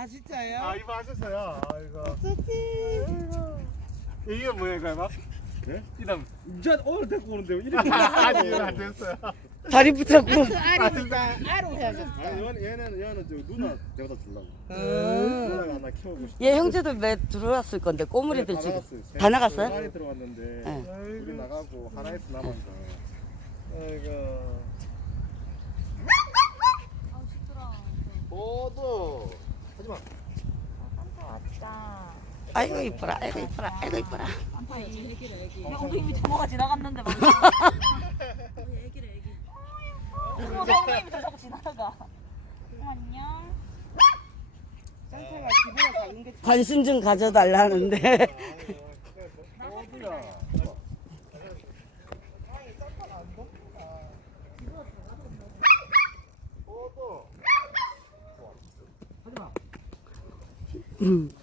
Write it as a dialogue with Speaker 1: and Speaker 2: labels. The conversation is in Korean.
Speaker 1: 아 진짜요?
Speaker 2: 아 이거 하셨어요. 아이고.
Speaker 1: 어떡해.
Speaker 2: 이게 뭐예요, 이거?
Speaker 3: 네?
Speaker 2: 이담.
Speaker 3: 이제 오늘 데리고 오는데 이렇게
Speaker 2: 아니 이거 안 됐어요.
Speaker 4: 다리 붙잡고.
Speaker 1: 알입니다. 알로 해야겠다.
Speaker 3: 아니 얘는 얘는 얘는 저 누나 내가 다 주려고
Speaker 1: 음.
Speaker 3: 누나가 하나 키워고 싶어
Speaker 4: 얘 형제들 매 들어왔을 건데 꼬물이들
Speaker 3: 다
Speaker 4: 지금 다 나갔어요?
Speaker 3: 세 마리 들어왔는데
Speaker 4: 네.
Speaker 3: 우리 나가고 하나 있어 남았어
Speaker 2: 아이고.
Speaker 3: 하지마
Speaker 5: 산타 왔다.
Speaker 4: 아이고 이뻐라 아이고 이뻐라 아이고 이뻐라
Speaker 5: 산타 애기. 야 엉덩이 저거가 지나갔는데 말이야. 애기래 애기. 어머 너 엉덩이 저거 지나가. 어머, 안녕.
Speaker 1: 산타가 기분을 가는 게
Speaker 4: 관심 좀 가져달라는데
Speaker 3: 보
Speaker 4: Mm-hmm.